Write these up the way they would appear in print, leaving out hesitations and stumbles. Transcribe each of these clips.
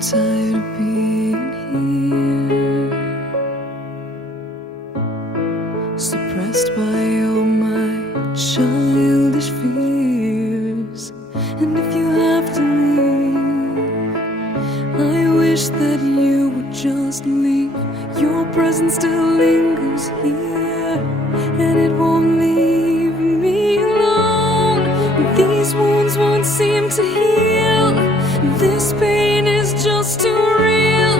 tired of being here, suppressed by all my childish fears. And if you have to leave, I wish that you would just leave. Your presence still lingers here, and it won't leave me alone. These wounds won't seem to heal. This pain is just too real.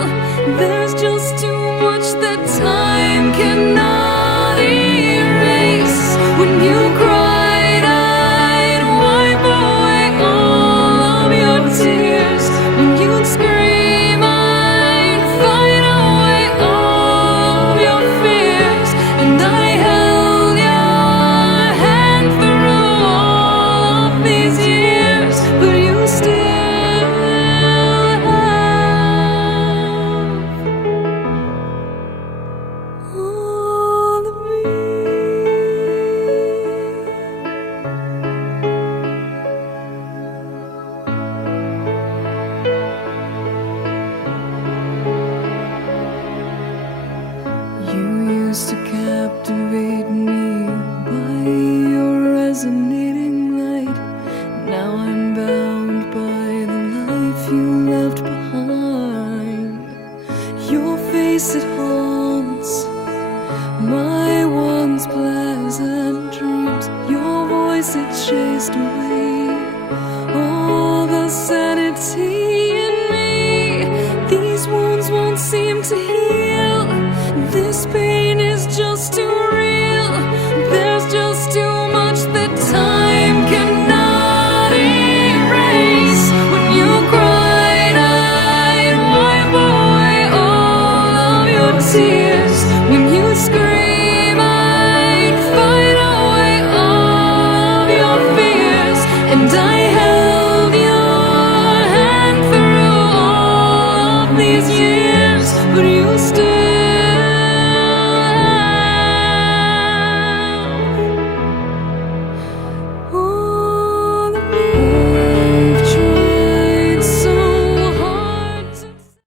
There's just too much that time cannot erase. When you cried, I'd wipe away all of your tears. When you'd scream, I'd fight away all of your fears. And I held your hand through all of these years, but you still all of me. You used to captivate me by your resonating light. Now I'm bound by the life you left behind. Your face, it haunts my once pleasant dreams. Your voice, it chased away all the sanity in me. These wounds won't seem to heal. This pain is just too real. There's just too much that time cannot erase. When you cried, I'd wipe away all of your tears. When you scream, I'd fight away all of your fears. And I held your hand through all of these years, but you still